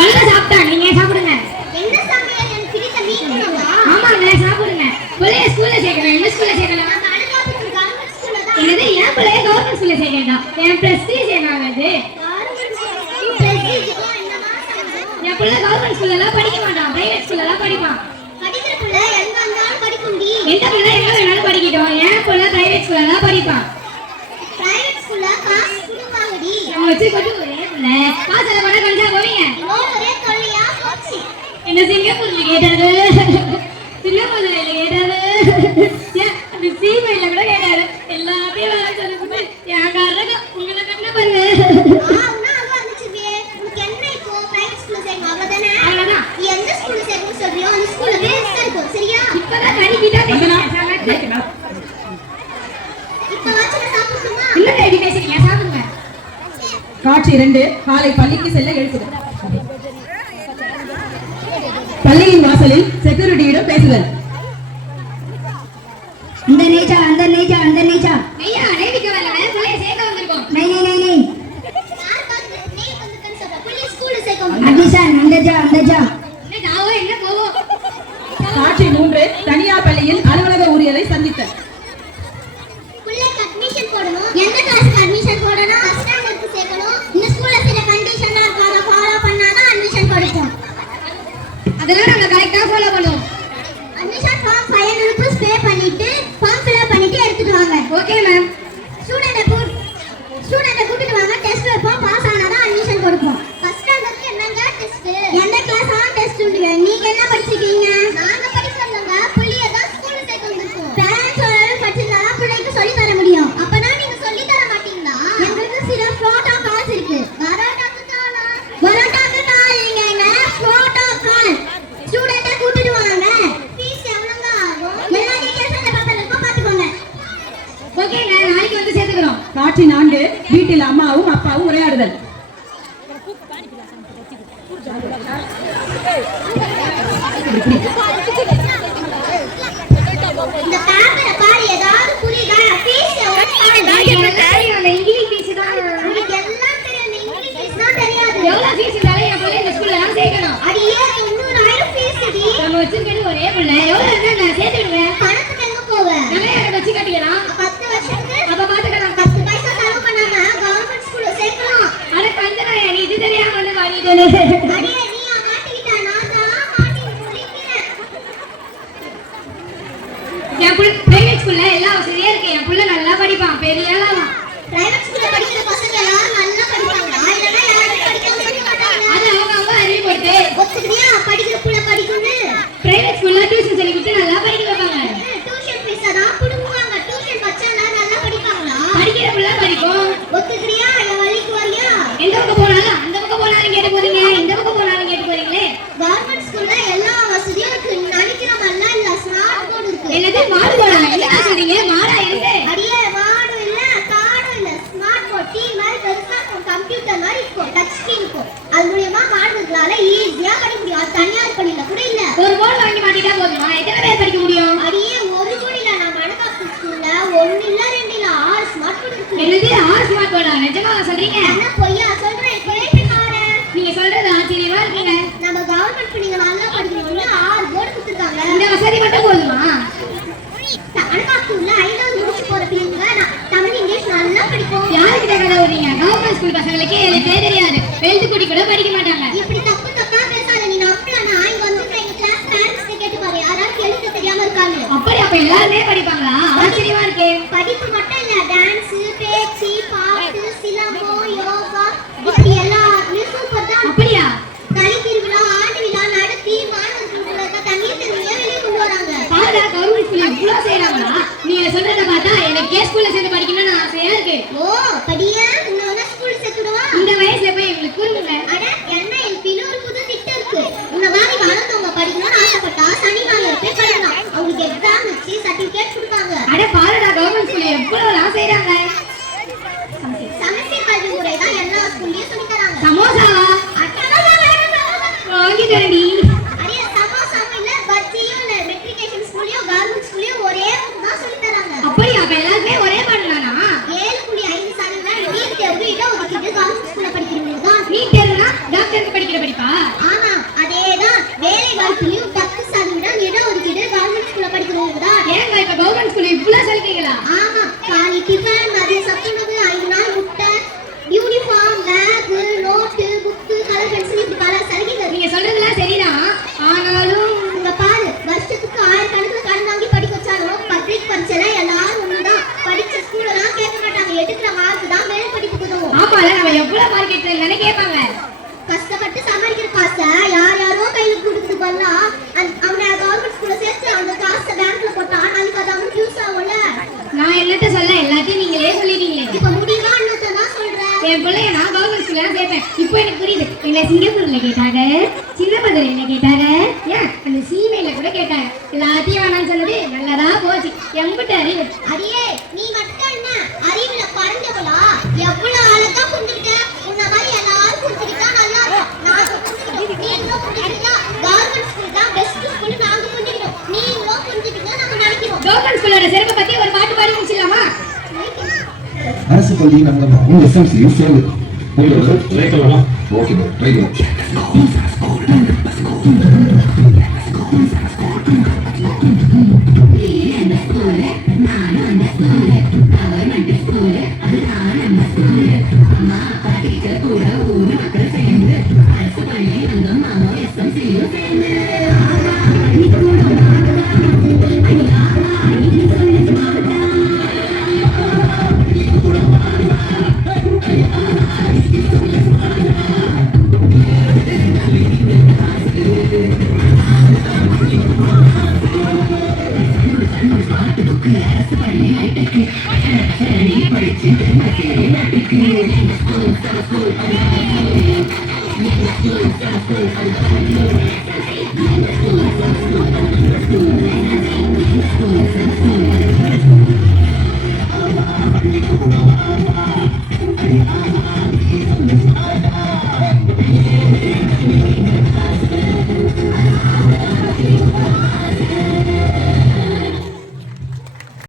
நல்லா சாப்பிட்டா நீங்க சாப்பிடுங்க. என்ன சமையல்? எனக்கு பிடித்த மீன் குழம்பா? ஆமாங்க சாப்பிடுங்க. பிள்ளைய ஸ்கூல்ல சேர்க்கணும். என்ன ஸ்கூல்ல சேர்க்கலாம்? நான் அனுகாபுரம் கவர்மெண்ட் ஸ்கூல்ல தான். என்னது என் பிள்ளைய கவர்மெண்ட் ஸ்கூல்ல சேர்க்கணும். என் பிரஸ்டீஜ் என்னாகுது? கவர்மெண்ட் ஸ்கூல் பிரஸ்டீஜ்க்கு என்னமா சம்பந்தம்? என் பிள்ளை கவர்மெண்ட் ஸ்கூல்ல எல்லாம் படிக்க மாட்டான். பிரைவேட் ஸ்கூல்ல எல்லாம் படிப்பான். படிக்கிற பிள்ளை எங்க வந்தாலும் படிக்கும்டி. எந்த பிள்ளை எங்க வேணாலும் படிக்கட்டும். என் பிள்ளை பிரைவேட் ஸ்கூல்ல எல்லாம் படிப்பான். பிரைவேட் ஸ்கூல்ல காசு கொடுப்பாங்கடி. நம்ம வச்சு கொண்டு ஒரே பிள்ளை காசுல பண்ண கஞ்சா போவீங்க. ஒரே தொல்லையா போச்சு. என்ன சிங்கப்பூர்ல கேட்டாரு, சிங்கப்பூர்ல கேட்டாரு, அந்த சீமையில கூட கேட்டாரு. எல்லாத்தையும் வேலை சொல்லிட்டு என் காரங்க உங்களை கண்ண பாருங்க. உன்னா அங்க வந்துச்சுவே. உனக்கு என்ன இப்போ பிரைவேட் ஸ்கூல்ல சேர்க்கணும் அவ்வளவுதானே? அவ்வளவுதான். நீ எந்த ஸ்கூல்ல சேர்க்கணும் சொல்றியோ அந்த ஸ்கூல்ல வேஸ்டா இருக்கும். சரியா? இப்பதான் கடிக்கிட்டா பேசுறேன். இப்ப வச்சு சாப்பிடுமா? இல்ல ரெடி பேசுறீங்க சாப்பிடுங்க. காட்சி 2 காலை பள்ளிக்கு செல்ல எழுப்புதல். பள்ளியின் வாசலில் செக்யூரிட்டியிடம் பேசுதல். अंदर नहीं जा अंदर नहीं जा अंदर नहीं जा ஐயா நேவிக்க வரல புள்ளைய சேர்க்க வந்திருக்கோம். नहीं नहीं नहीं नहीं யார் பார்த்து நீ வந்து சொல்ற புள்ளி ஸ்கூல்ல சேர்க்கணும். अभिशान अंदर जा अंदर जा. என்ன ஜாவோ என்ன போவோ. காட்சி 3 தனியார் பள்ளியில் அலுவலக ஊழியரை சந்தித்தல். புள்ளைக்கு அட்மிஷன் போடணும். எந்த கிளாஸ்க்கு அட்மிஷன் போடணும்? ஃபர்ஸ்ட் ஸ்டாண்டர்ட்க்கு சேர்க்கணும். இந்த ஸ்கூல்ல சில கண்டிஷன்லாம் இருக்கு. அத ஃபாலோ பண்ணாதான் அட்மிஷன் கொடுப்போம். அதெல்லாம் நாங்க கரெக்ட்டா ஃபாலோ பண்ணுவோம். அட்மிஷன் ஃபார்ம் 500 ரூபாய் பே பண்ணிட்டு ஃபார்ம் ஃபில் அப் பண்ணிட்டு எடுத்துட்டு வாங்க. Okay ma'am. ஸ்டூடண்ட கூட்டிட்டு வாங்க. டெஸ்ட் வைப்போம். பாஸ் ஆனாதான் அட்மிஷன் கொடுப்போம். ஃபர்ஸ்ட் ஸ்டாண்டர்ட்க்கு என்னங்க டெஸ்ட்? எந்த கிளாஸ் ஆன் டெஸ்ட் உண்டு. நீங்க என்ன படிச்சிருக்கீங்க? நாங்க படிக்கலங்க. புள்ளிய தான் ஸ்கூல்ல சேர்க்க வந்திருக்கோம். பேரண்ட்ஸ் எல்லாரும் படிச்சிருந்தா புள்ளைக்கு சொல்லி தர முடியும். அப்பனா நீங்க சொல்லி தர மாட்டீங்களா? எங்களுக்கு சில ஃப்ளோட்டா கால்ஸ் இருக்கு. வராட்டாக்கு கால் இல்லைங்க. ஃப்ளோட்டா கால். ஸ்டூடண்ட கூட்டிட்டு வாங்க. ஃபீஸ் எவ்வளவுங்க ஆகும்? எல்லா டீடைல்ஸ் அந்த பேப்பர்ல இருக்கும் பாத்துக்கோங்க. ஓகேங்க நாளைக்கு வந்து சேர்த்துக்கிறோம். காட்சி 4 வீட்டில் அம்மாவும் அப்பாவும் உரையாடுதல். இந்த பேப்பரை பாரு ஏதாவது புரியுதா? ஃபீஸ் அந்த இங்கிலீஷ் ஃபீஸ் தான். உங்களுக்கு எல்லாம் தெரியும். இங்கிலீஷ் ஃபீஸ் தான் தெரியாது. எவ்வளவு ஃபீஸ் இருந்தாலும் என் பிள்ளை இந்த ஸ்கூல்ல தான் சேர்க்கணும். அடியே 9000 ஃபீஸ் டி. நம்ம வச்சிருக்கிறது ஒரே பிள்ளை. எவ்வளவு இருந்தா நான் சேர்த்துடுவேன். பணத்துக்கு எங்க போவ? நல்லா எனக்கு வச்சு கட்டிக்கலாம். 10 வருஷத்துக்கு அப்ப பாத்துக்கலாம். 10 பைசா செலவு பண்ணாம கவர்மெண்ட் ஸ்கூல்ல சேர்க்கணும். அட கஞ்சனாயா நீ இது தெரியாம வந்து வாங்கிட்டு அடியே நீ மாட்டிக்கிட்ட. நான் தான் மாட்டி முழிக்கிறேன். என் புள்ள பிரைவேட் ஸ்கூல்ல எல்லா வசதியும் இருக்கு. என் புள்ள நல்லா படிப்பான். பெரிய ஆளாவான். பிரைவேட் ஸ்கூல்ல படிக்கிற பசங்க எல்லாரும் நல்லா படிப்பாங்க. இல்லனா யாரும் படிக்காம இருக்க மாட்டாங்க. அது அவங்க அம்மா அறிவு கொடுத்து ஒத்துக்கிறியா? படிக்கிற புள்ள படிக்கும்னு. பிரைவேட் ஸ்கூல்ல டியூஷன் சொல்லி கொடுத்து நல்லா படிக்க வைப்பாங்க. டியூஷன் ஃபீஸ் தான் புடுங்குவாங்க. டியூஷன் வச்சா நல்லா படிப்பாங்களா? படிக்கிற புள்ள படிக்கும். ஒத்துக்கிறியா? இல்ல வலிக்கு வரியா? எந்த பக்கம் போனாலும் அந்த பக்கம் போனாலும் கேட்டு போறீங்க. இந்த பக்கம் போனாலும் கேட்டு போறீங்களே. கவர்மெண்ட் ஸ்கூல்ல எல்லா வசதியும் இருக்கு. நினைக்கிற மாதிரிலாம் இல்ல. ஸ்மார்ட் போர்டு இருக்கு. என்னது மாடு போறாங்க? என்ன சொல்றீங்க? மாடா இருக்கு. அடியே மாடு இல்ல காடு இல்ல. ஸ்மார்ட் போர்ட் டீ மாதிரி பெருசா இருக்கும். கம்ப்யூட்டர் மாதிரி இருக்கும். டச் ஸ்கிரீன் இருக்கும். அது மூலமா மாடுறதுனால ஈஸியா படிக்க முடியும். அது தனியார் பள்ளியில கூட இல்ல. ஒரு போர்டு வாங்கி மாட்டிட்டா போதுமா? எத்தனை பேர் படிக்க முடியும்? அடியே ஒரு கூட இல்ல. நம்ம அனுகாப்பு ஸ்கூல்ல 1 இல்ல 2 இல்ல 6 ஸ்மார்ட் போர்டு இருக்கு. என்னது 6 ஸ்மார்ட் போர்டா? நிஜமாவா சொல்றீங்க? என்ன பொய்யா சொல்றேன்? கேட்டு பாரு. நீங்க சொல்றது ஆச்சரியமா இருக்கீங்க. நம்ம கவர்மெண்ட் பள்ளியில நல்லா படிக்கணும்னு 6 போர்டு கொடுத்துருக்காங்க. இந்த வசதி மட்டும் போதுமா? அனுகாப்புல 5வது முடிச்சு போற பிள்ளைங்க தமிழ் இங்கிலீஷ் நல்லா படிக்கும். யாருக்கிட்ட கதை விடுறீங்க? கவர்மெண்ட் ஸ்கூல் பசங்களுக்கு எழுத்தே தெரியாது. எழுத்து கூட்டி கூட படிக்க மாட்டாங்க. இப்படி தப்பா பேசாத. நீ நம்பலனா இங்க வந்து எங்க கிளாஸ் பேரண்ட்ஸ் கேட்டு பாரு. யாராவது எழுத தெரியாம இருக்காங்க. அப்படி அப்ப எல்லாருமே படிப்பாங்களா? ஆச்சரியமா இருக்கே. படிப்பு மட்டும் இல்ல. டான்ஸ், பேச்சு, பாட்டு, சிலம்பம், யோகா இப்படி எல்லாத்துலயும் சூப்பர் தான். அப்படியா? களி திருவிழா, ஆண்டு விழா நடத்தி மாணவர்களுக்கு தண்ணீர் திருவிழா வெளியே கொண்டு வராங்க. பாருடா கவர்மெண்ட் ஸ்கூல்ல இவ்வளவு செய்யறாங்களா? நீங்க சொல்றத பார்த்தா எனக்கு ஸ்கூல்ல சேர்ந்து படிக்கணும்னு ஆசையா இருக்கு. ஓ படியா? உன்னை ஸ்கூல் சேர்த்துடுவா? இந்த வயசுல போய் எங்களுக்கு கூறுங்க. அட என்ன எல்பில ஒரு புது திட்டம் இருக்கு. உன்னை மாதிரி வளர்ந்தவங்க படிக்கணும்னு ஆசைப்பட்டா சனி ஞாயிறு போய் படிக்கலாம். அவங்களுக்கு எக்ஸாம் வச்சு சர்டிபிகேட் கொடுப்பாங்க. காலத்துலயும் 10% இடம் ஒதுக்கீடு கவர்மெண்ட் ஸ்கூல்ல படிக்கிறவங்க தான். ஏங்க இப்ப கவர்மெண்ட் ஸ்கூல்ல இவ்வளவு சலுகைகளா? ஆமா, காலை டிஃபன், மதிய சத்துணவு, 5 நாள் முட்டை, uniform, bag, note, book, colour pencil, இப்படி பல சலுகைகள். நீங்க சொல்றதெல்லாம் சரிதான், ஆனாலும் இங்க பாரு, வருஷத்துக்கு 1000 கணக்குல கடன் வாங்கி படிக்க வச்சாலும் பப்ளிக் பரீட்சையில எல்லாரும் ஒண்ணுதான். படிச்ச ஸ்கூல்லாம் கேட்க மாட்டாங்க, எடுக்கிற மார்க் தான் மேல் படிப்புக்கு உதவும். ஆமால நம்ம எவ்வளவு மார்க் எடுத்தேன்னு கேட்பாங்க. கஷ்டப்பட்டு சமாளிக்கிற காசை யார் யாரோ கையில கொடுக்குறது பண்ணா அவனை கவர்மெண்ட் ஸ்கூல்ல சேர்த்து அந்த காசை பேங்க்ல போட்டா நாளைக்கு அது அவனுக்கு யூஸ் ஆகும்ல. நான் என்னத்த சொல்ல, எல்லாத்தையும் நீங்களே சொல்லிட்டீங்களே. இப்ப முடியுமா தான் சொல்றேன். என் பிள்ளைய நான் கவர்மெண்ட் ஸ்கூல்ல சேர்ப்பேன். இப்போ எனக்கு புரியுது. என்ன சிங்கப்பூர்ல கேட்டாங்க, சின்னப்பதுரையில கேட்டாங்க, ஏன் அந்த சீமையில கூட கேட்டாங்க. எல்லாத்தையும் வேணாம்னு சொன்னது நல்லதா போச்சு. எம்பிட்ட அறிவு. அடியே, நீ மட்டும் என்ன அறிவுல பறந்தவளா? எவ்வளவு அழகா புரிஞ்சுக்கிட்ட. உன்ன மாதிரி எல்லாரும் புரிஞ்சுக்கிட்டா நல்லா இருக்கும். நாங்க புரிஞ்சுக்கிட்டோம், நீங்களும் புரிஞ்சுக்கிட்டா கவர்மெண்ட் ஸ்கூல் தான் பெஸ்ட் ஸ்கூல். நாங்க புரிஞ்சுக்கிட்டோம், நீங்களும் புரிஞ்சுக்கிட்டா நாங்க நினைக்கிறோம். கவர்மெண்ட் ஸ்கூலோட சிறப்பை பத்தி ஒரு பாட்டு பாடி முடிச்சிடலாமா? அரசு பள்ளி நம்ம எஸ்எம்சியும் சேர்ந்து உங்களுக்கு ட்ரை பண்ணலாம். Okay bro, try